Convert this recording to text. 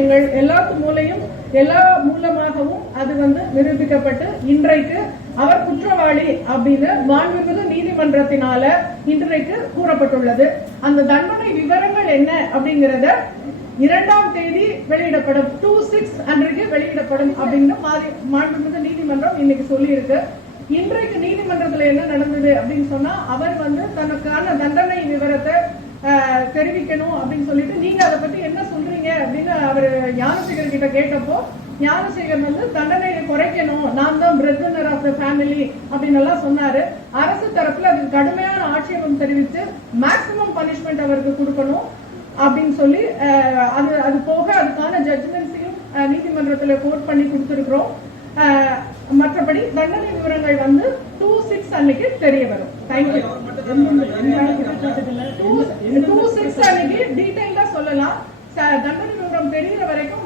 எங்கள் எல்லாத்து மூலையும் எல்லா மூலமாகவும் அது வந்து நிரூபிக்கப்பட்டு இன்றைக்கு அவர் குற்றவாளி அப்படின்னு மாண்புமிகு நீதிமன்றத்தினால இன்றைக்கு கூறப்பட்டுள்ளது. அந்த தண்டனை விவரங்கள் என்ன அப்படிங்கறத இரண்டாம் தேதி வெளியிடப்படும். டூ சிக்ஸ் அன்றைக்கு வெளியிடப்படும் அப்படின்னு மாண்புமிகு நீதிமன்றம் இன்னைக்கு சொல்லியிருக்கு. இன்றைக்கு நீதிமன்றத்துல என்ன நடந்தது அப்படின்னு சொன்னா அவர் வந்து தனக்கான தண்டனை விவரத்தை தெரிவிக்கணும் அப்படின்னு சொல்லிட்டு நீங்க அதை பத்தி என்ன அவர் ஞானசேகர் கிட்ட கேட்டப்போ ஞானசேகர் வந்து தண்டனையை குறைக்கணும் நான் தான் பிரதனர் ஆஃப் த ஃபேமிலி அப்படின்னு எல்லாம் சொன்னாரு. அரசு தரப்புல அதுக்கு கடுமையான ஆட்சேபம் தெரிவித்து மேக்சிமம் பனிஷ்மெண்ட் அவருக்கு கொடுக்கணும் அப்படின்னு சொல்லி அது அது போக அதுக்கான ஜட்ஜ்மெண்ட்ஸையும் நீதிமன்றத்துல கோட் பண்ணி கொடுத்துருக்குறோம். மற்றபடி தண்டனை விவரங்கள் வந்து டூ சிக்ஸ் அன்னைக்கு தெரிய வரும். தேங்க்யூ டூ சிக்ஸ் அன்னைக்கு டீடைலா சொல்லலாம். கண்மணி தூரம் தெரிகிற வரைக்கும்